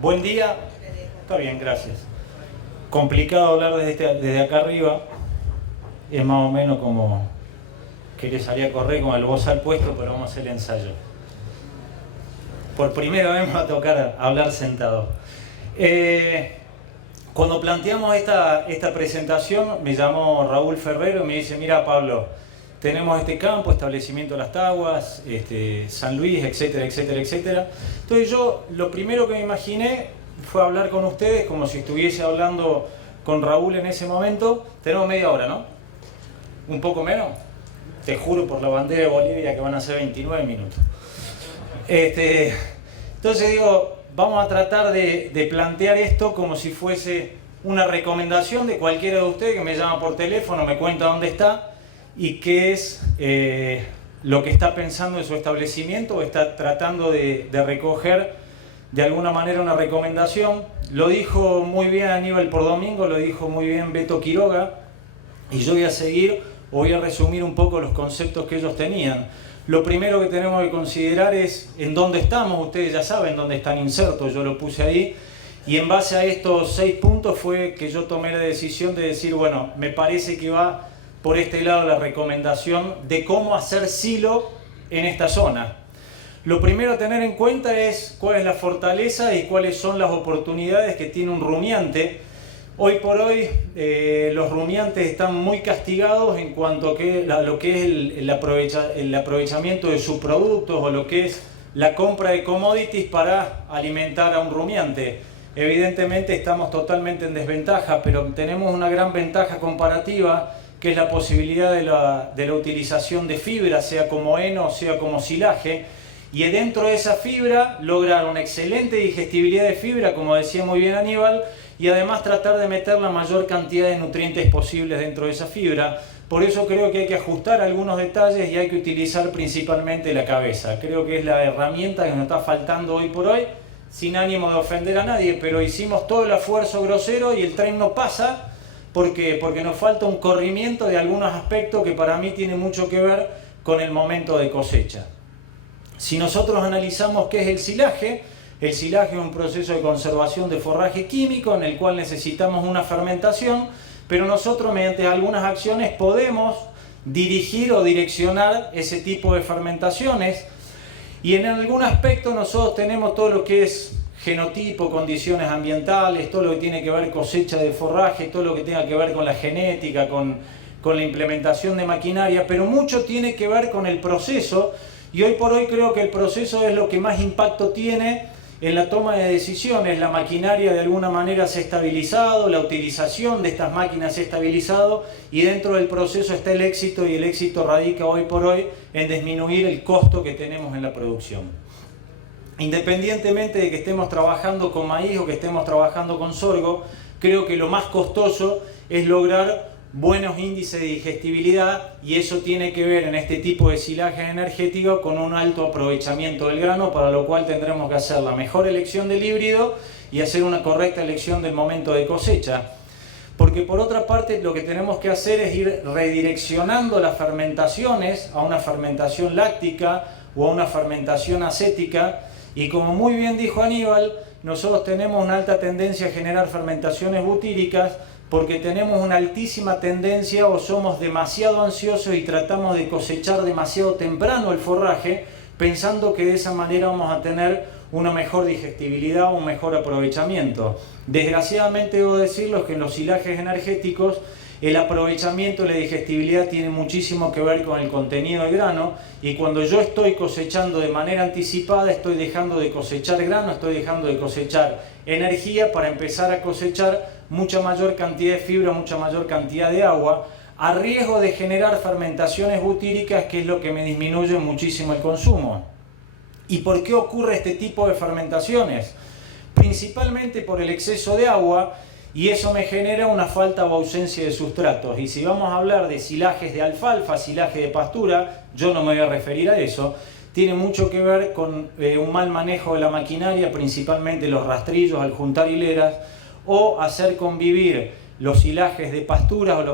Buen día. Está bien, gracias. Complicado hablar desde acá arriba. Es más o menos como que salía a correr con el bozal puesto, pero vamos a hacer el ensayo. Por primera vez me va a tocar hablar sentado. Cuando planteamos esta presentación, me llamó Raúl Ferrero y me dice: mira, Pablo, tenemos este campo, establecimiento de las Taguas, San Luis, etcétera, etcétera, etcétera. Entonces yo lo primero que me imaginé fue hablar con ustedes como si estuviese hablando con Raúl en ese momento. Tenemos media hora, ¿no? ¿Un poco menos? Te juro por la bandera de Bolivia que van a ser 29 minutos. Entonces digo, vamos a tratar de plantear esto como si fuese una recomendación de cualquiera de ustedes que me llama por teléfono, me cuenta dónde está y qué es lo que está pensando en su establecimiento o está tratando de recoger de alguna manera una recomendación. Lo dijo muy bien Aníbal por Domingo, lo dijo muy bien Beto Quiroga, y yo voy a seguir o voy a resumir un poco los conceptos que ellos tenían. Lo primero que tenemos que considerar es en dónde estamos. Ustedes ya saben dónde están insertos, yo lo puse ahí, y en base a estos 6 puntos fue que yo tomé la decisión de decir, bueno, me parece que va por este lado la recomendación de cómo hacer silo en esta zona. Lo primero a tener en cuenta es cuál es la fortaleza y cuáles son las oportunidades que tiene un rumiante. Hoy por hoy los rumiantes están muy castigados en cuanto a lo que es el aprovechamiento de sus productos o lo que es la compra de commodities para alimentar a un rumiante. Evidentemente estamos totalmente en desventaja, pero tenemos una gran ventaja comparativa, que es la posibilidad de la utilización de fibra, sea como heno, sea como silaje, y dentro de esa fibra lograr una excelente digestibilidad de fibra, como decía muy bien Aníbal, y además tratar de meter la mayor cantidad de nutrientes posibles dentro de esa fibra. Por eso creo que hay que ajustar algunos detalles y hay que utilizar principalmente la cabeza. Creo que es la herramienta que nos está faltando hoy por hoy, sin ánimo de ofender a nadie, pero hicimos todo el esfuerzo grosero y el tren no pasa. ¿Por qué? Porque nos falta un corrimiento de algunos aspectos que para mí tiene mucho que ver con el momento de cosecha. Si nosotros analizamos qué es el silaje es un proceso de conservación de forraje químico en el cual necesitamos una fermentación, pero nosotros mediante algunas acciones podemos dirigir o direccionar ese tipo de fermentaciones, y en algún aspecto nosotros tenemos todo lo que es genotipo, condiciones ambientales, todo lo que tiene que ver cosecha de forraje, todo lo que tenga que ver con la genética, con la implementación de maquinaria, pero mucho tiene que ver con el proceso, y hoy por hoy creo que el proceso es lo que más impacto tiene en la toma de decisiones. La maquinaria de alguna manera se ha estabilizado, la utilización de estas máquinas se ha estabilizado, y dentro del proceso está el éxito, y el éxito radica hoy por hoy en disminuir el costo que tenemos en la producción. Independientemente de que estemos trabajando con maíz o que estemos trabajando con sorgo, creo que lo más costoso es lograr buenos índices de digestibilidad, y eso tiene que ver en este tipo de silaje energético con un alto aprovechamiento del grano, para lo cual tendremos que hacer la mejor elección del híbrido y hacer una correcta elección del momento de cosecha. Porque por otra parte lo que tenemos que hacer es ir redireccionando las fermentaciones a una fermentación láctica o a una fermentación acética, y como muy bien dijo Aníbal, nosotros tenemos una alta tendencia a generar fermentaciones butíricas porque tenemos una altísima tendencia o somos demasiado ansiosos y tratamos de cosechar demasiado temprano el forraje, pensando que de esa manera vamos a tener una mejor digestibilidad o un mejor aprovechamiento. Desgraciadamente debo decirles que en los silajes energéticos el aprovechamiento y la digestibilidad tiene muchísimo que ver con el contenido de grano, y cuando yo estoy cosechando de manera anticipada estoy dejando de cosechar grano, estoy dejando de cosechar energía para empezar a cosechar mucha mayor cantidad de fibra, mucha mayor cantidad de agua, a riesgo de generar fermentaciones butíricas, que es lo que me disminuye muchísimo el consumo. ¿Y por qué ocurre este tipo de fermentaciones? Principalmente por el exceso de agua, y eso me genera una falta o ausencia de sustratos. Y si vamos a hablar de silajes de alfalfa, silaje de pastura, yo no me voy a referir a eso, tiene mucho que ver con un mal manejo de la maquinaria, principalmente los rastrillos al juntar hileras, o hacer convivir los silajes de pasturas,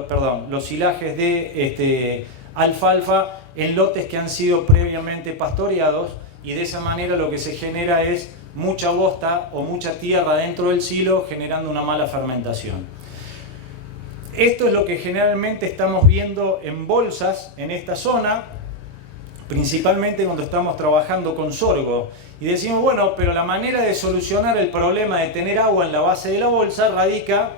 los silajes de alfalfa en lotes que han sido previamente pastoreados, y de esa manera lo que se genera es mucha bosta o mucha tierra dentro del silo, generando una mala fermentación. Esto es lo que generalmente estamos viendo en bolsas en esta zona, principalmente cuando estamos trabajando con sorgo. Y decimos, bueno, pero la manera de solucionar el problema de tener agua en la base de la bolsa radica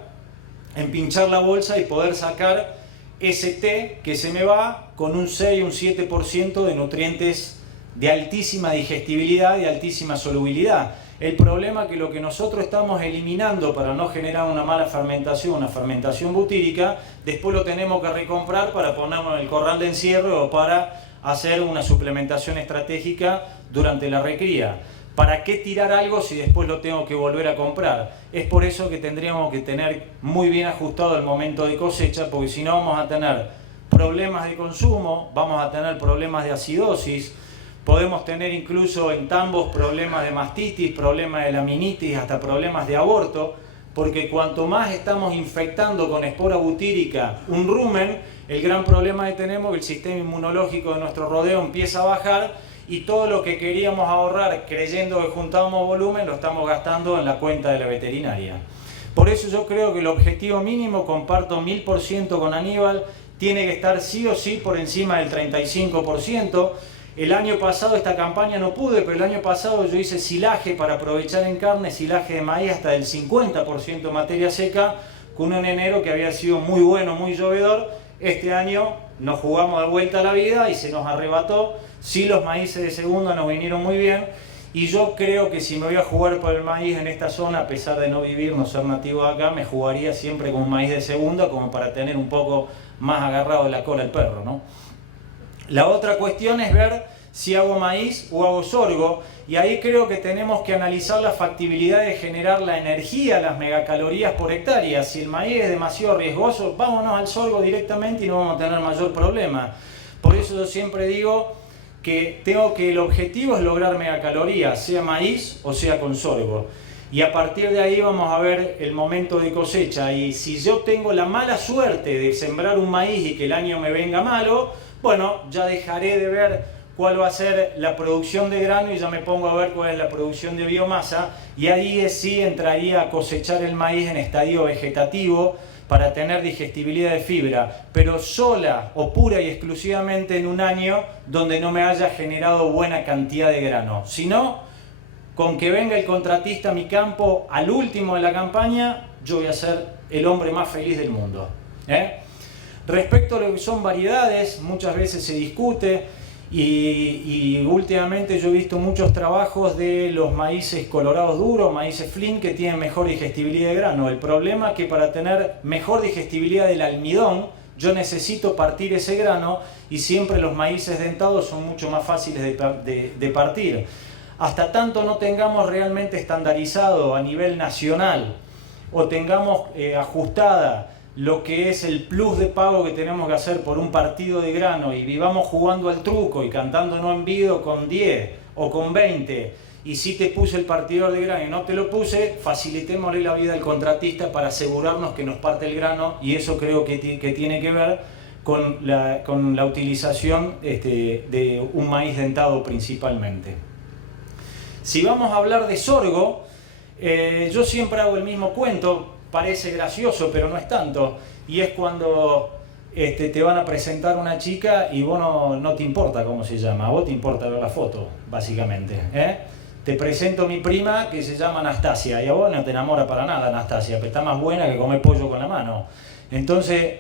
en pinchar la bolsa y poder sacar ese té que se me va con un 6 o un 7% de nutrientes de altísima digestibilidad y altísima solubilidad. El problema es que lo que nosotros estamos eliminando para no generar una mala fermentación, una fermentación butírica, después lo tenemos que recomprar para ponerlo en el corral de encierre o para hacer una suplementación estratégica durante la recría. ¿Para qué tirar algo si después lo tengo que volver a comprar? Es por eso que tendríamos que tener muy bien ajustado el momento de cosecha, porque si no vamos a tener problemas de consumo, vamos a tener problemas de acidosis, podemos tener incluso en tambos problemas de mastitis, problemas de laminitis, hasta problemas de aborto, porque cuanto más estamos infectando con espora butírica un rumen, el gran problema que tenemos es que el sistema inmunológico de nuestro rodeo empieza a bajar y todo lo que queríamos ahorrar creyendo que juntábamos volumen lo estamos gastando en la cuenta de la veterinaria. Por eso yo creo que el objetivo mínimo, comparto 1000% con Aníbal, tiene que estar sí o sí por encima del 35%. El año pasado esta campaña no pude, pero el año pasado yo hice silaje para aprovechar en carne, silaje de maíz hasta del 50% materia seca, con un enero que había sido muy bueno, muy llovedor. Este año nos jugamos de vuelta a la vida y se nos arrebató. Sí, los maíces de segunda nos vinieron muy bien y yo creo que si me voy a jugar por el maíz en esta zona, a pesar de no vivir, no ser nativo de acá, me jugaría siempre con un maíz de segunda como para tener un poco más agarrado de la cola el perro, ¿no? La otra cuestión es ver si hago maíz o hago sorgo, y ahí creo que tenemos que analizar la factibilidad de generar la energía, las megacalorías por hectárea. Si el maíz es demasiado riesgoso, vámonos al sorgo directamente y no vamos a tener mayor problema. Por eso yo siempre digo que el objetivo es lograr megacalorías, sea maíz o sea con sorgo. Y a partir de ahí vamos a ver el momento de cosecha. Y si yo tengo la mala suerte de sembrar un maíz y que el año me venga malo, bueno, ya dejaré de ver cuál va a ser la producción de grano y ya me pongo a ver cuál es la producción de biomasa, y ahí sí entraría a cosechar el maíz en estadio vegetativo para tener digestibilidad de fibra, pero sola o pura y exclusivamente en un año donde no me haya generado buena cantidad de grano. Si no, con que venga el contratista a mi campo al último de la campaña, yo voy a ser el hombre más feliz del mundo. Respecto a lo que son variedades, muchas veces se discute. Y últimamente yo he visto muchos trabajos de los maíces colorados duros, maíces Flynn, que tienen mejor digestibilidad de grano. El problema es que para tener mejor digestibilidad del almidón, yo necesito partir ese grano, y siempre los maíces dentados son mucho más fáciles de partir. Hasta tanto no tengamos realmente estandarizado a nivel nacional o tengamos ajustada lo que es el plus de pago que tenemos que hacer por un partido de grano, y vivamos jugando al truco y cantando no en vivo con 10 o con 20, y si te puse el partidor de grano y no te lo puse, facilitémosle la vida al contratista para asegurarnos que nos parte el grano, y eso creo que tiene que ver con la utilización de un maíz dentado principalmente. Si vamos a hablar de sorgo, yo siempre hago el mismo cuento. Parece gracioso, pero no es tanto. Y es cuando te van a presentar una chica y vos no te importa cómo se llama, a vos te importa ver la foto, básicamente. Te presento a mi prima que se llama Anastasia, y a vos no te enamora para nada Anastasia, pero está más buena que comer pollo con la mano. Entonces,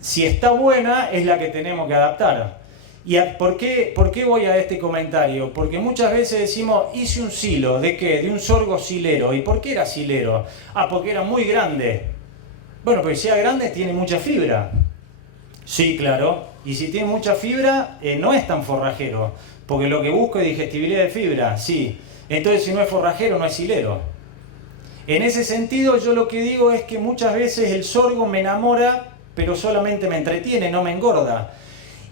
si está buena, es la que tenemos que adaptar. ¿Y por qué voy a este comentario? Porque muchas veces decimos, hice un silo, ¿de qué? De un sorgo silero. ¿Y por qué era silero? Ah, porque era muy grande. Bueno, pero si era grande, tiene mucha fibra. Sí, claro. Y si tiene mucha fibra, no es tan forrajero. Porque lo que busco es digestibilidad de fibra, sí. Entonces, si no es forrajero, no es silero. En ese sentido, yo lo que digo es que muchas veces el sorgo me enamora, pero solamente me entretiene, no me engorda.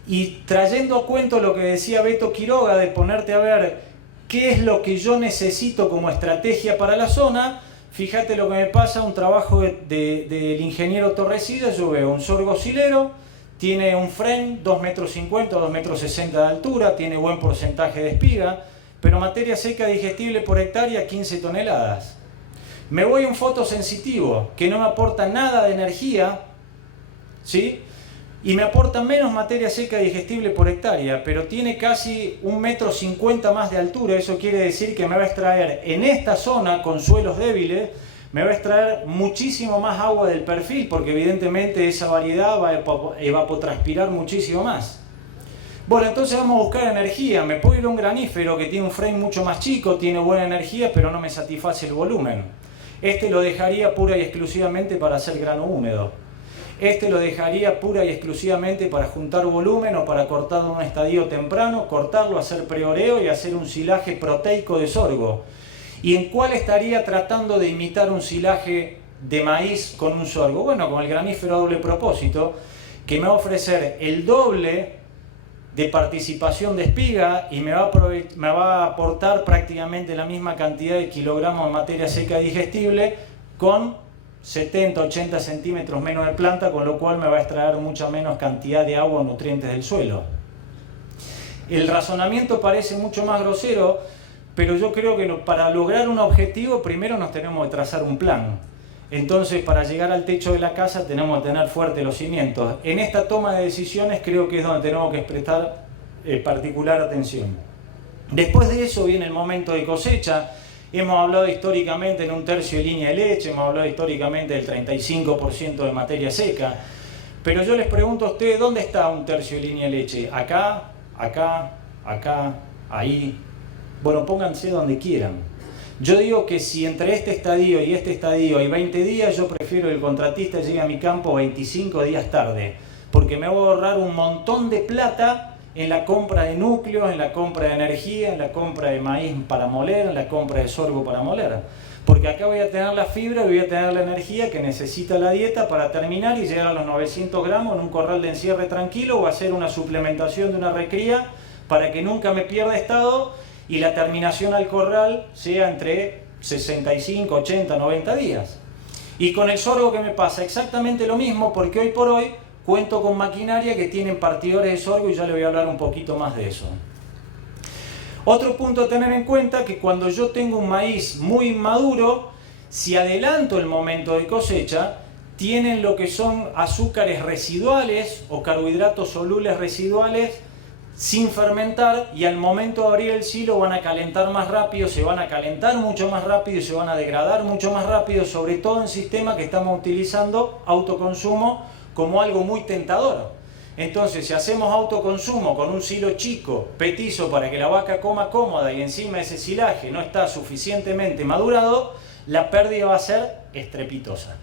Y trayendo a cuento lo que decía Beto Quiroga, de ponerte a ver qué es lo que yo necesito como estrategia para la zona, fíjate lo que me pasa, un trabajo del ingeniero Torrecilla. Yo veo un sorgo silero, tiene un frame 2,50 m, 2,60 m de altura, tiene buen porcentaje de espiga, pero materia seca digestible por hectárea 15 toneladas. Me voy a un fotosensitivo que no me aporta nada de energía, ¿sí? Y me aporta menos materia seca digestible por hectárea, pero tiene casi 1,50 m más de altura. Eso quiere decir que me va a extraer en esta zona con suelos débiles, me va a extraer muchísimo más agua del perfil, porque evidentemente esa variedad va a evapotranspirar muchísimo más. Bueno, entonces vamos a buscar energía. Me puedo ir a un granífero que tiene un frame mucho más chico, tiene buena energía, pero no me satisface el volumen. Este lo dejaría pura y exclusivamente para hacer grano húmedo. Este lo dejaría pura y exclusivamente para juntar volumen o para cortar un estadio temprano, cortarlo, hacer preoreo y hacer un silaje proteico de sorgo. ¿Y en cuál estaría tratando de imitar un silaje de maíz con un sorgo? Bueno, con el granífero doble propósito, que me va a ofrecer el doble de participación de espiga y me va a aportar prácticamente la misma cantidad de kilogramos de materia seca digestible con 70-80 centímetros menos de planta, con lo cual me va a extraer mucha menos cantidad de agua o nutrientes del suelo. El razonamiento parece mucho más grosero, pero yo creo que para lograr un objetivo primero nos tenemos que trazar un plan. Entonces, para llegar al techo de la casa tenemos que tener fuertes los cimientos. En esta toma de decisiones creo que es donde tenemos que prestar particular atención. Después de eso viene el momento de cosecha. Hemos hablado históricamente en un tercio de línea de leche, hemos hablado históricamente del 35% de materia seca. Pero yo les pregunto a ustedes, ¿dónde está un tercio de línea de leche? ¿Acá? ¿Acá? ¿Acá? ¿Ahí? Bueno, pónganse donde quieran. Yo digo que si entre este estadio y este estadio hay 20 días, yo prefiero que el contratista llegue a mi campo 25 días tarde, porque me voy a ahorrar un montón de plata en la compra de núcleos, en la compra de energía, en la compra de maíz para moler, en la compra de sorgo para moler. Porque acá voy a tener la fibra y voy a tener la energía que necesita la dieta para terminar y llegar a los 900 gramos en un corral de encierre tranquilo, o hacer una suplementación de una recría para que nunca me pierda estado y la terminación al corral sea entre 65, 80, 90 días. Y con el sorgo, ¿qué me pasa? Exactamente lo mismo, porque hoy por hoy cuento con maquinaria que tienen partidores de sorgo y ya le voy a hablar un poquito más de eso. Otro punto a tener en cuenta, que cuando yo tengo un maíz muy inmaduro, si adelanto el momento de cosecha, tienen lo que son azúcares residuales o carbohidratos solubles residuales sin fermentar, y al momento de abrir el silo van a calentar más rápido, se van a calentar mucho más rápido y se van a degradar mucho más rápido, sobre todo en sistemas que estamos utilizando autoconsumo como algo muy tentador. Entonces, si hacemos autoconsumo con un silo chico, petizo, para que la vaca coma cómoda, y encima ese silaje no está suficientemente madurado, la pérdida va a ser estrepitosa.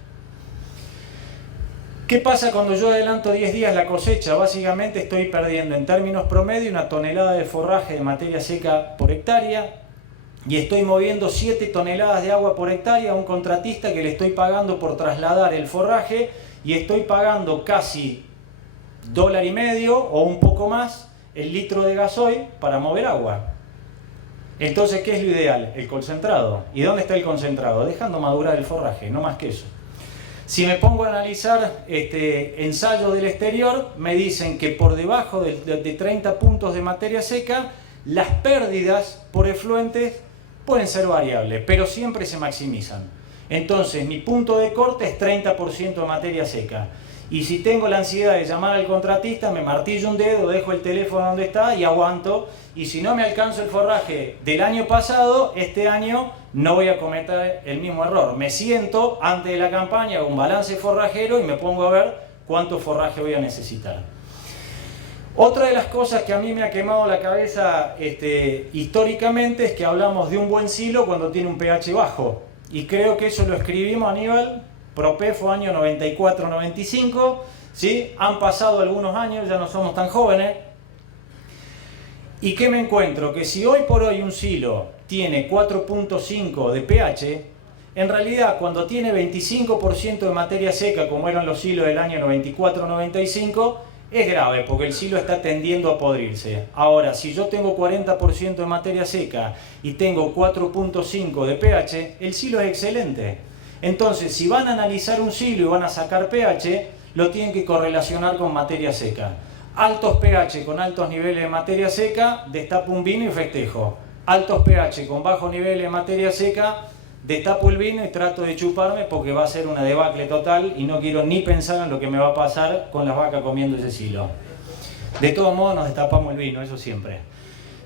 ¿Qué pasa cuando yo adelanto 10 días la cosecha? Básicamente estoy perdiendo en términos promedio 1 tonelada de forraje de materia seca por hectárea, y estoy moviendo 7 toneladas de agua por hectárea a un contratista que le estoy pagando por trasladar el forraje, y estoy pagando casi $1,50 o un poco más el litro de gasoil para mover agua. Entonces, ¿qué es lo ideal? El concentrado. ¿Y dónde está el concentrado? Dejando madurar el forraje, no más que eso. Si me pongo a analizar ensayos del exterior, me dicen que por debajo de 30 puntos de materia seca, las pérdidas por efluentes pueden ser variables, pero siempre se maximizan. Entonces, mi punto de corte es 30% de materia seca. Y si tengo la ansiedad de llamar al contratista, me martillo un dedo, dejo el teléfono donde está y aguanto. Y si no me alcanzo el forraje del año pasado, este año no voy a cometer el mismo error. Me siento antes de la campaña, hago un balance forrajero y me pongo a ver cuánto forraje voy a necesitar. Otra de las cosas que a mí me ha quemado la cabeza históricamente es que hablamos de un buen silo cuando tiene un pH bajo. Y creo que eso lo escribimos, Aníbal, Propefo, año 94-95, ¿sí? Han pasado algunos años, ya no somos tan jóvenes. ¿Y qué me encuentro? Que si hoy por hoy un silo tiene 4.5 de pH, en realidad cuando tiene 25% de materia seca, como eran los silos del año 94-95, es grave, porque el silo está tendiendo a podrirse. Ahora, si yo tengo 40% de materia seca y tengo 4.5 de pH, el silo es excelente. Entonces, si van a analizar un silo y van a sacar pH, lo tienen que correlacionar con materia seca. Altos pH con altos niveles de materia seca, destapo un vino y festejo. altos pH con bajo nivel de materia seca, destapo el vino y trato de chuparme porque va a ser una debacle total y no quiero ni pensar en lo que me va a pasar con las vacas comiendo ese silo. De todos modos nos destapamos el vino, eso siempre.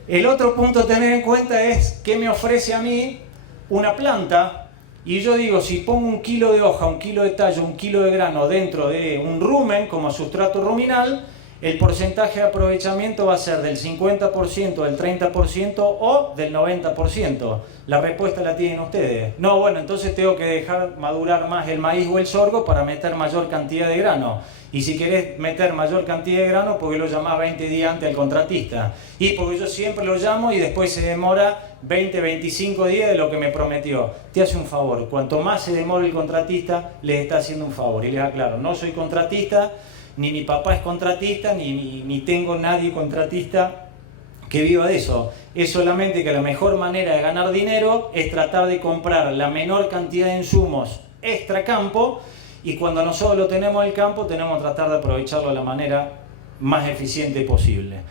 El otro punto a tener en cuenta es qué me ofrece a mí una planta. Y yo digo, si pongo 1 kilo de hoja, 1 kilo de tallo, 1 kilo de grano dentro de un rumen como sustrato ruminal, el porcentaje de aprovechamiento va a ser del 50%, del 30% o del 90%. La respuesta la tienen ustedes. No, bueno, entonces tengo que dejar madurar más el maíz o el sorgo para meter mayor cantidad de grano. Y si querés meter mayor cantidad de grano, ¿por qué lo llamás 20 días antes al contratista? Y porque yo siempre lo llamo y después se demora 20, 25 días de lo que me prometió. Te hace un favor. Cuanto más se demore el contratista, les está haciendo un favor. Y les aclaro, no soy contratista, ni mi papá es contratista, ni tengo nadie contratista que viva de eso. Es solamente que la mejor manera de ganar dinero es tratar de comprar la menor cantidad de insumos extra campo, y cuando nosotros lo tenemos en el campo tenemos que tratar de aprovecharlo de la manera más eficiente posible.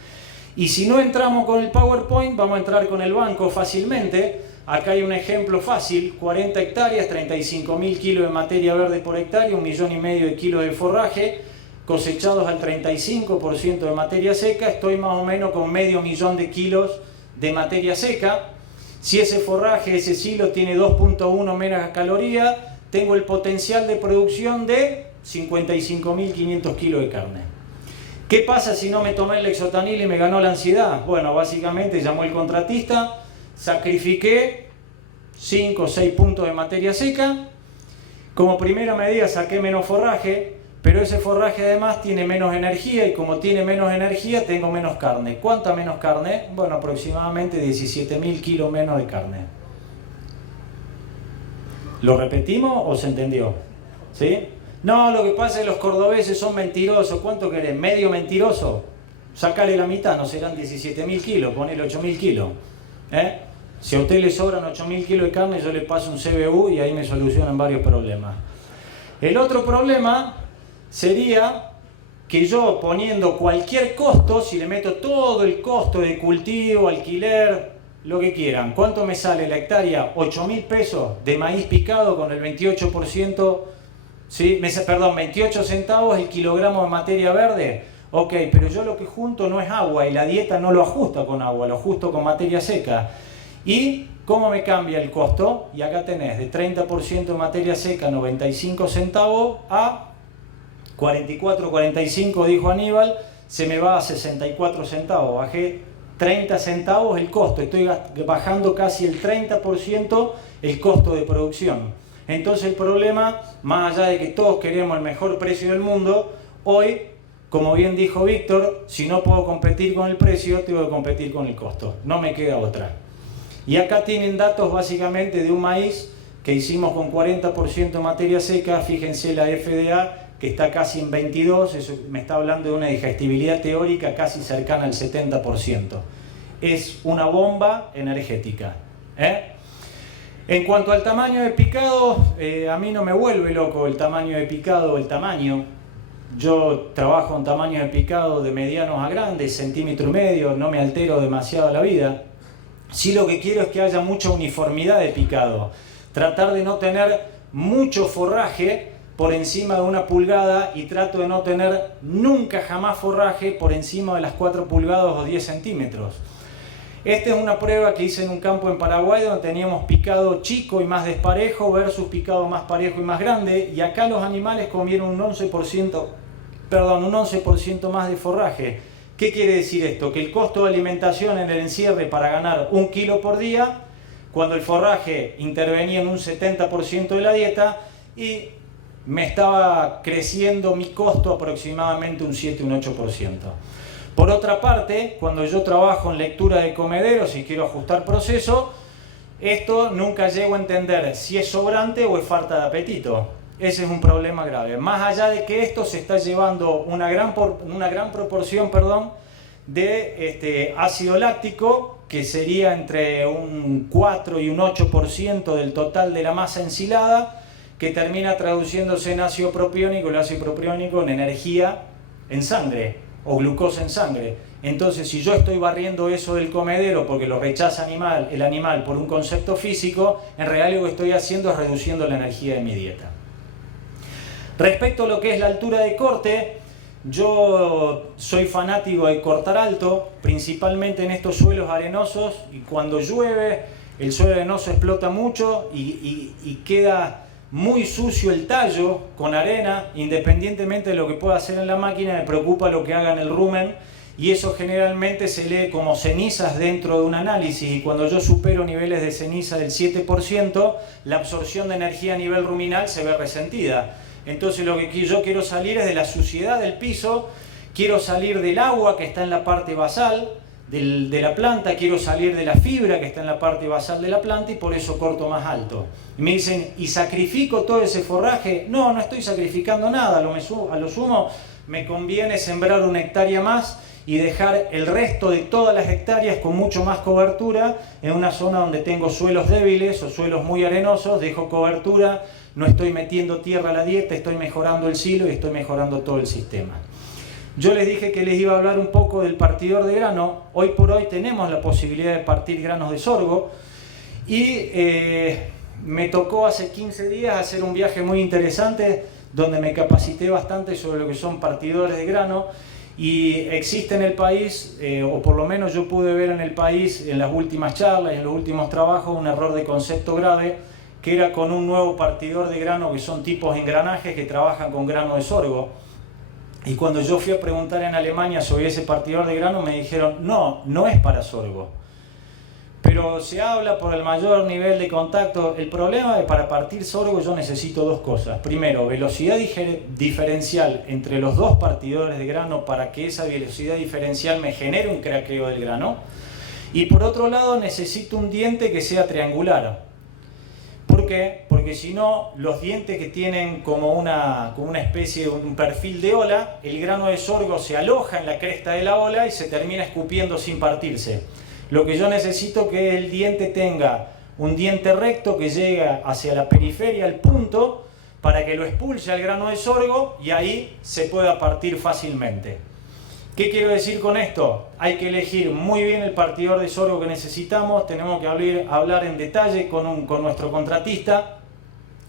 Y si no entramos con el PowerPoint, vamos a entrar con el banco fácilmente. Acá hay un ejemplo fácil: 40 hectáreas, 35.000 kilos de materia verde por hectárea, 1,5 millones de kilos de forraje, cosechados al 35% de materia seca. Estoy más o menos con 500.000 de kilos de materia seca. Si ese forraje, ese silo tiene 2.1 megacalorías, tengo el potencial de producción de 55.500 kilos de carne. ¿Qué pasa si no me tomé el Lexotanil y me ganó la ansiedad? Bueno, básicamente llamó el contratista, sacrifiqué 5 o 6 puntos de materia seca. Como primera medida saqué menos forraje, pero ese forraje además tiene menos energía, y como tiene menos energía tengo menos carne. ¿Cuánta menos carne? Bueno, aproximadamente 17.000 kilos menos de carne. ¿Lo repetimos o se entendió? ¿Sí? No, lo que pasa es que los cordobeses son mentirosos. ¿Cuánto querés? ¿Medio mentiroso? Sácale la mitad, no serán 17.000 kilos, ponele 8.000 kilos. Si a usted le sobran 8.000 kilos de carne, yo le paso un CBU y ahí me solucionan varios problemas. El otro problema sería que yo, poniendo cualquier costo, si le meto todo el costo de cultivo, alquiler, lo que quieran, ¿cuánto me sale la hectárea? 8.000 pesos de maíz picado con el 28%, ¿sí? Perdón, 28 centavos el kilogramo de materia verde. Ok, pero yo lo que junto no es agua, y la dieta no lo ajusta con agua, lo ajusto con materia seca. ¿Y cómo me cambia el costo? Y acá tenés de 30% de materia seca, 95 centavos, a 44, 45, dijo Aníbal, se me va a 64 centavos. Bajé 30 centavos el costo, estoy bajando casi el 30% el costo de producción. Entonces el problema, más allá de que todos queremos el mejor precio del mundo, hoy, como bien dijo Víctor, si no puedo competir con el precio, tengo que competir con el costo, no me queda otra. Y acá tienen datos básicamente de un maíz que hicimos con 40% materia seca. Fíjense la FDA, que está casi en 22, eso me está hablando de una digestibilidad teórica casi cercana al 70%. Es una bomba energética. En cuanto al tamaño de picado, a mí no me vuelve loco el tamaño de picado, el tamaño. Yo trabajo en tamaños de picado de medianos a grandes, 1,5 centímetros, no me altero demasiado la vida. Sí, lo que quiero es que haya mucha uniformidad de picado. Tratar de no tener mucho forraje por encima de 1 pulgada, y trato de no tener nunca jamás forraje por encima de las 4 pulgadas o 10 centímetros. Esta es una prueba que hice en un campo en Paraguay, donde teníamos picado chico y más desparejo versus picado más parejo y más grande, y acá los animales comieron un 11% más de forraje. ¿Qué quiere decir esto? Que el costo de alimentación en el encierre para ganar 1 kilo por día, cuando el forraje intervenía en un 70% de la dieta, y me estaba creciendo mi costo aproximadamente un 7, un 8%. Por otra parte, cuando yo trabajo en lectura de comederos y quiero ajustar proceso, esto nunca llego a entender si es sobrante o es falta de apetito. Ese es un problema grave. Más allá de que esto se está llevando una gran proporción de ácido láctico, que sería entre un 4 y un 8% del total de la masa ensilada, que termina traduciéndose en ácido propiónico, el ácido propiónico en energía en sangre. o glucosa en sangre. Entonces, si yo estoy barriendo eso del comedero porque lo rechaza el animal por un concepto físico, en realidad lo que estoy haciendo es reduciendo la energía de mi dieta. Respecto a lo que es la altura de corte, yo soy fanático de cortar alto, principalmente en estos suelos arenosos, y cuando llueve el suelo arenoso explota mucho y queda muy sucio el tallo con arena. Independientemente de lo que pueda hacer en la máquina, me preocupa lo que haga en el rumen, y eso generalmente se lee como cenizas dentro de un análisis, y cuando yo supero niveles de ceniza del 7%, la absorción de energía a nivel ruminal se ve resentida. Entonces lo que yo quiero salir es de la suciedad del piso, quiero salir del agua que está en la parte basal de la planta, quiero salir de la fibra que está en la parte basal de la planta, y por eso corto más alto. Y me dicen, ¿y sacrifico todo ese forraje? No, no estoy sacrificando nada, a lo sumo me conviene sembrar 1 hectárea más y dejar el resto de todas las hectáreas con mucho más cobertura en una zona donde tengo suelos débiles o suelos muy arenosos. Dejo cobertura, no estoy metiendo tierra a la dieta, estoy mejorando el silo y estoy mejorando todo el sistema. Yo les dije que les iba a hablar un poco del partidor de grano. Hoy por hoy tenemos la posibilidad de partir granos de sorgo, y me tocó hace 15 días hacer un viaje muy interesante donde me capacité bastante sobre lo que son partidores de grano. Y existe en el país, o por lo menos yo pude ver en el país en las últimas charlas y en los últimos trabajos, un error de concepto grave, que era con un nuevo partidor de grano que son tipos engranajes que trabajan con grano de sorgo. Y cuando yo fui a preguntar en Alemania sobre ese partidor de grano, me dijeron, no, no es para sorgo. Pero se habla por el mayor nivel de contacto. El problema es que para partir sorgo yo necesito 2 cosas. Primero, velocidad diferencial entre los 2 partidores de grano para que esa velocidad diferencial me genere un craqueo del grano. Y por otro lado, necesito un diente que sea triangular. ¿Por qué? Porque si no, los dientes que tienen como una especie de un perfil de ola, el grano de sorgo se aloja en la cresta de la ola y se termina escupiendo sin partirse. Lo que yo necesito es que el diente tenga un diente recto que llegue hacia la periferia, al punto, para que lo expulse al grano de sorgo y ahí se pueda partir fácilmente. ¿Qué quiero decir con esto? Hay que elegir muy bien el partidor de sorgo que necesitamos. Tenemos que hablar en detalle con nuestro contratista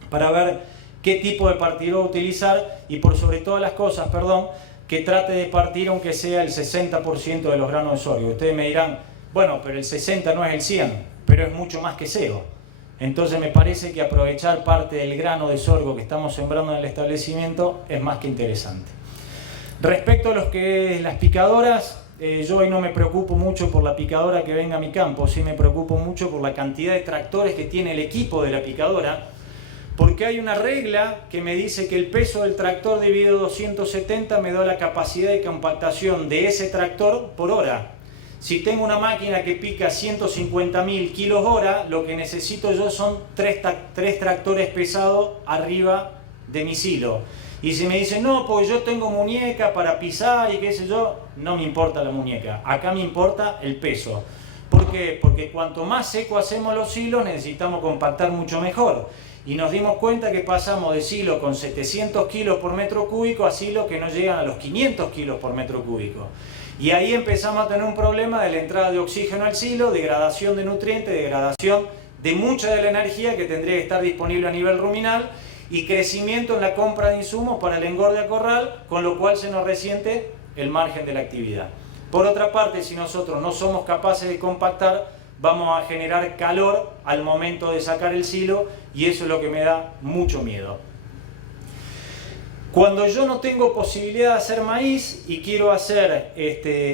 para ver qué tipo de partidor utilizar, y por sobre todas las cosas, que trate de partir aunque sea el 60% de los granos de sorgo. Ustedes me dirán, bueno, pero el 60 no es el 100, pero es mucho más que 0. Entonces me parece que aprovechar parte del grano de sorgo que estamos sembrando en el establecimiento es más que interesante. Respecto a las picadoras, yo hoy no me preocupo mucho por la picadora que venga a mi campo, sí me preocupo mucho por la cantidad de tractores que tiene el equipo de la picadora, porque hay una regla que me dice que el peso del tractor dividido 270 me da la capacidad de compactación de ese tractor por hora. Si tengo una máquina que pica 150.000 kilos hora, lo que necesito yo son 3 tractores pesados arriba de mi silo. Y si me dicen, no, pues yo tengo muñeca para pisar y qué sé yo, no me importa la muñeca, acá me importa el peso. ¿Por qué? Porque cuanto más seco hacemos los silos, necesitamos compactar mucho mejor. Y nos dimos cuenta que pasamos de silos con 700 kilos por metro cúbico a silos que no llegan a los 500 kilos por metro cúbico. Y ahí empezamos a tener un problema de la entrada de oxígeno al silo, degradación de nutrientes, degradación de mucha de la energía que tendría que estar disponible a nivel ruminal, y crecimiento en la compra de insumos para el engorde a corral, con lo cual se nos resiente el margen de la actividad. Por otra parte, si nosotros no somos capaces de compactar, vamos a generar calor al momento de sacar el silo, y eso es lo que me da mucho miedo. Cuando yo no tengo posibilidad de hacer maíz y quiero hacer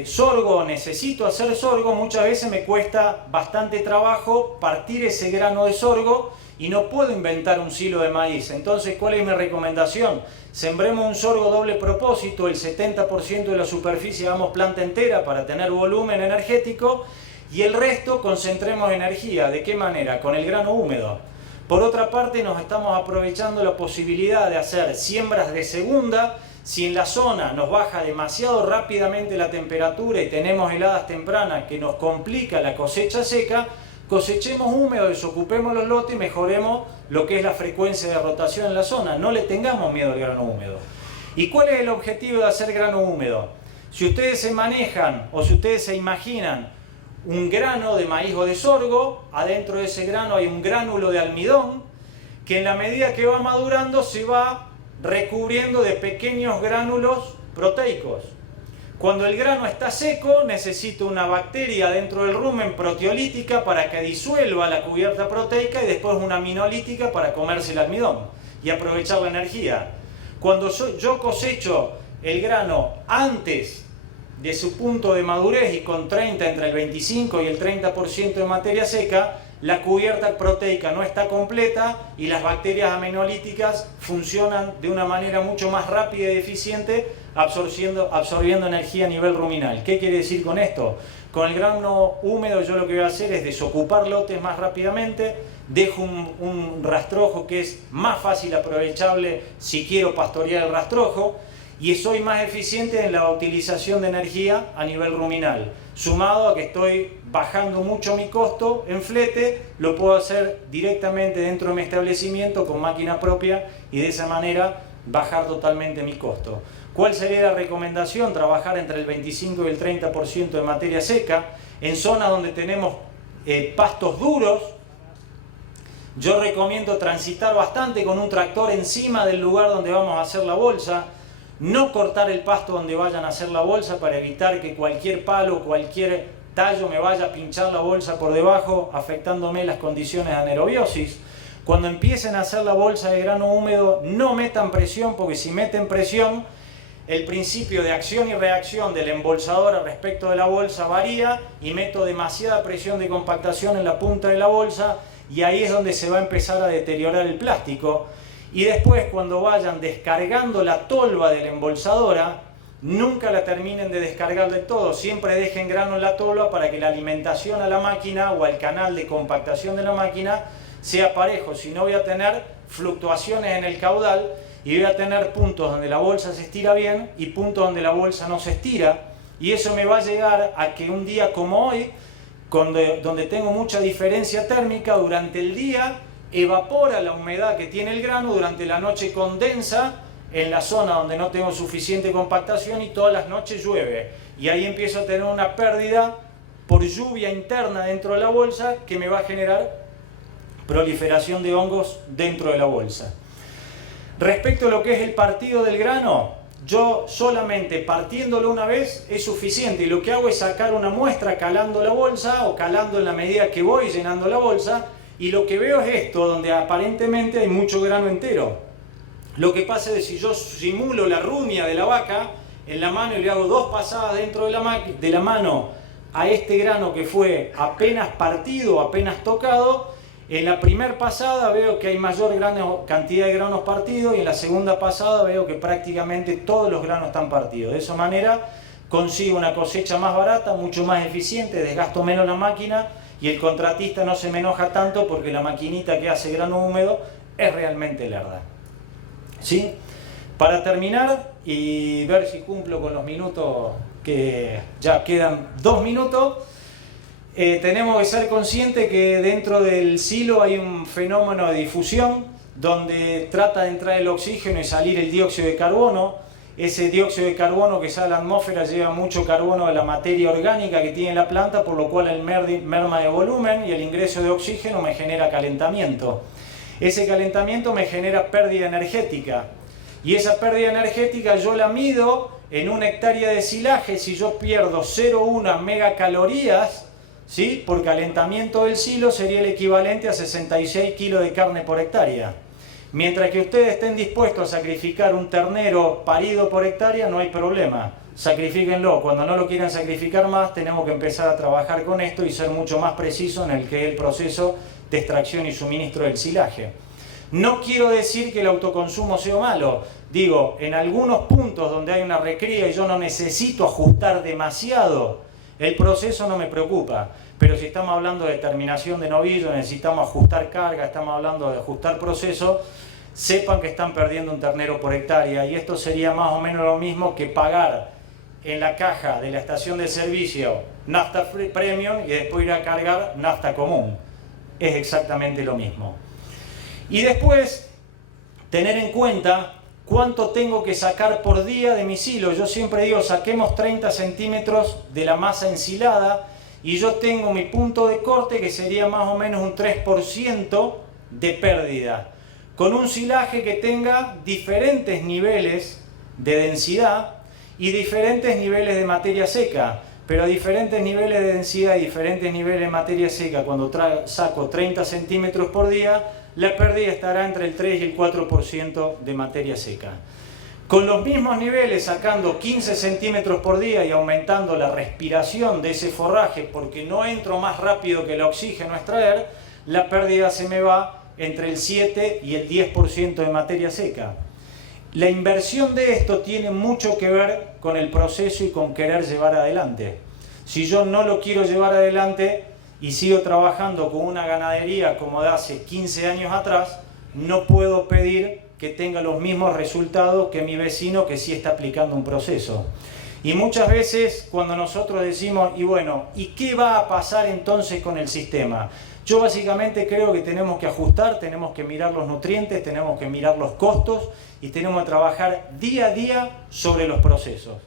sorgo, necesito hacer sorgo, muchas veces me cuesta bastante trabajo partir ese grano de sorgo y no puedo inventar un silo de maíz. Entonces, ¿cuál es mi recomendación? Sembremos un sorgo doble propósito, el 70% de la superficie hagamos planta entera para tener volumen energético, y el resto concentremos energía. ¿De qué manera? Con el grano húmedo. Por otra parte, nos estamos aprovechando la posibilidad de hacer siembras de segunda. Si en la zona nos baja demasiado rápidamente la temperatura y tenemos heladas tempranas que nos complica la cosecha seca, cosechemos húmedo, desocupemos los lotes y mejoremos lo que es la frecuencia de rotación en la zona. No le tengamos miedo al grano húmedo. ¿Y cuál es el objetivo de hacer grano húmedo? Si ustedes se manejan o si ustedes se imaginan un grano de maíz o de sorgo, adentro de ese grano hay un gránulo de almidón que en la medida que va madurando se va recubriendo de pequeños gránulos proteicos. Cuando el grano está seco, necesita una bacteria dentro del rumen proteolítica para que disuelva la cubierta proteica y después una aminolítica para comerse el almidón y aprovechar la energía. Cuando yo cosecho el grano antes de su punto de madurez y con entre el 25 y el 30% de materia seca, la cubierta proteica no está completa y las bacterias aminolíticas funcionan de una manera mucho más rápida y eficiente absorbiendo energía a nivel ruminal. ¿Qué quiere decir con esto? Con el grano húmedo yo lo que voy a hacer es desocupar lotes más rápidamente, dejo un rastrojo que es más fácil aprovechable si quiero pastorear el rastrojo, y soy más eficiente en la utilización de energía a nivel ruminal. Sumado a que estoy bajando mucho mi costo en flete, lo puedo hacer directamente dentro de mi establecimiento con máquina propia y de esa manera bajar totalmente mi costo. ¿Cuál sería la recomendación? Trabajar entre el 25 y el 30% de materia seca. En zonas donde tenemos pastos duros, yo recomiendo transitar bastante con un tractor encima del lugar donde vamos a hacer la bolsa. No cortar el pasto donde vayan a hacer la bolsa para evitar que cualquier palo, cualquier tallo me vaya a pinchar la bolsa por debajo, afectándome las condiciones de anaerobiosis. Cuando empiecen a hacer la bolsa de grano húmedo, no metan presión, porque si meten presión, el principio de acción y reacción del embolsador respecto de la bolsa varía y meto demasiada presión de compactación en la punta de la bolsa y ahí es donde se va a empezar a deteriorar el plástico. Y después, cuando vayan descargando la tolva de la embolsadora, nunca la terminen de descargar de todo. Siempre dejen grano en la tolva para que la alimentación a la máquina o al canal de compactación de la máquina sea parejo. Si no, voy a tener fluctuaciones en el caudal y voy a tener puntos donde la bolsa se estira bien y puntos donde la bolsa no se estira. Y eso me va a llegar a que un día como hoy, donde tengo mucha diferencia térmica, durante el día evapora la humedad que tiene el grano, durante la noche condensa en la zona donde no tengo suficiente compactación y todas las noches llueve. Y ahí empiezo a tener una pérdida por lluvia interna dentro de la bolsa que me va a generar proliferación de hongos dentro de la bolsa. Respecto a lo que es el partido del grano, yo solamente partiéndolo una vez es suficiente y lo que hago es sacar una muestra calando la bolsa o calando en la medida que voy llenando la bolsa. Y lo que veo es esto, donde aparentemente hay mucho grano entero. Lo que pasa es que si yo simulo la rumia de la vaca en la mano y le hago 2 pasadas dentro de la mano a este grano que fue apenas partido, apenas tocado, en la primera pasada veo que hay mayor cantidad de granos partidos y en la segunda pasada veo que prácticamente todos los granos están partidos. De esa manera consigo una cosecha más barata, mucho más eficiente, desgasto menos la máquina. Y el contratista no se me enoja tanto porque la maquinita que hace grano húmedo es realmente lerda. ¿Sí? Para terminar y ver si cumplo con los minutos, que ya quedan 2 minutos, tenemos que ser conscientes que dentro del silo hay un fenómeno de difusión donde trata de entrar el oxígeno y salir el dióxido de carbono. Ese dióxido de carbono que sale a la atmósfera lleva mucho carbono de la materia orgánica que tiene la planta, por lo cual el merma de volumen y el ingreso de oxígeno me genera calentamiento. Ese calentamiento me genera pérdida energética. Y esa pérdida energética yo la mido en 1 hectárea de silaje. Si yo pierdo 0,1 megacalorías, ¿sí?, por calentamiento del silo, sería el equivalente a 66 kilos de carne por hectárea. Mientras que ustedes estén dispuestos a sacrificar un ternero parido por hectárea, no hay problema. Sacrifíquenlo. Cuando no lo quieran sacrificar más, tenemos que empezar a trabajar con esto y ser mucho más precisos en el que es el proceso de extracción y suministro del silaje. No quiero decir que el autoconsumo sea malo. Digo, en algunos puntos donde hay una recría y yo no necesito ajustar demasiado, el proceso no me preocupa. Pero si estamos hablando de terminación de novillo, necesitamos ajustar carga, estamos hablando de ajustar proceso, sepan que están perdiendo un ternero por hectárea y esto sería más o menos lo mismo que pagar en la caja de la estación de servicio nafta premium y después ir a cargar nafta común. Es exactamente lo mismo. Y después, tener en cuenta ¿cuánto tengo que sacar por día de mi silo? Yo siempre digo, saquemos 30 centímetros de la masa ensilada y yo tengo mi punto de corte que sería más o menos un 3% de pérdida. Con un silaje que tenga diferentes niveles de densidad y diferentes niveles de materia seca. Pero a diferentes niveles de densidad y diferentes niveles de materia seca, cuando saco 30 centímetros por día, la pérdida estará entre el 3 y el 4% de materia seca. Con los mismos niveles, sacando 15 centímetros por día y aumentando la respiración de ese forraje, porque no entro más rápido que el oxígeno a extraer, la pérdida se me va entre el 7 y el 10% de materia seca. La inversión de esto tiene mucho que ver con el proceso y con querer llevar adelante. Si yo no lo quiero llevar adelante y sigo trabajando con una ganadería como de hace 15 años atrás, no puedo pedir que tenga los mismos resultados que mi vecino que sí está aplicando un proceso. Y muchas veces cuando nosotros decimos, y bueno, ¿y qué va a pasar entonces con el sistema? Yo básicamente creo que tenemos que ajustar, tenemos que mirar los nutrientes, tenemos que mirar los costos y tenemos que trabajar día a día sobre los procesos.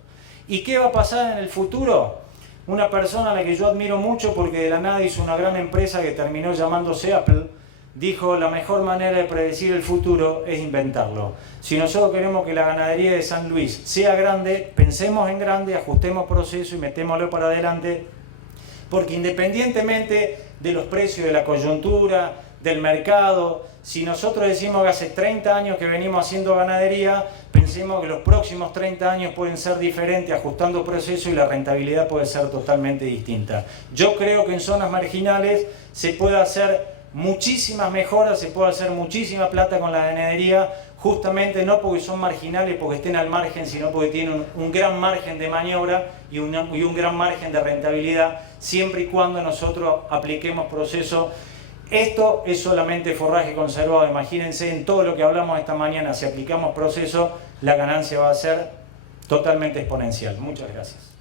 ¿Y qué va a pasar en el futuro? Una persona a la que yo admiro mucho porque de la nada hizo una gran empresa que terminó llamándose Apple, dijo: la mejor manera de predecir el futuro es inventarlo. Si nosotros queremos que la ganadería de San Luis sea grande, pensemos en grande, ajustemos proceso y metémoslo para adelante, porque independientemente de los precios, de la coyuntura, del mercado, si nosotros decimos que hace 30 años que venimos haciendo ganadería, pensemos que los próximos 30 años pueden ser diferentes, ajustando proceso, y la rentabilidad puede ser totalmente distinta. Yo creo que en zonas marginales se puede hacer muchísimas mejoras, se puede hacer muchísima plata con la ganadería, justamente no porque son marginales, porque estén al margen, sino porque tienen un gran margen de maniobra y un gran margen de rentabilidad, siempre y cuando nosotros apliquemos procesos. Esto es solamente forraje conservado. Imagínense en todo lo que hablamos esta mañana, si aplicamos proceso, la ganancia va a ser totalmente exponencial. Muchas gracias.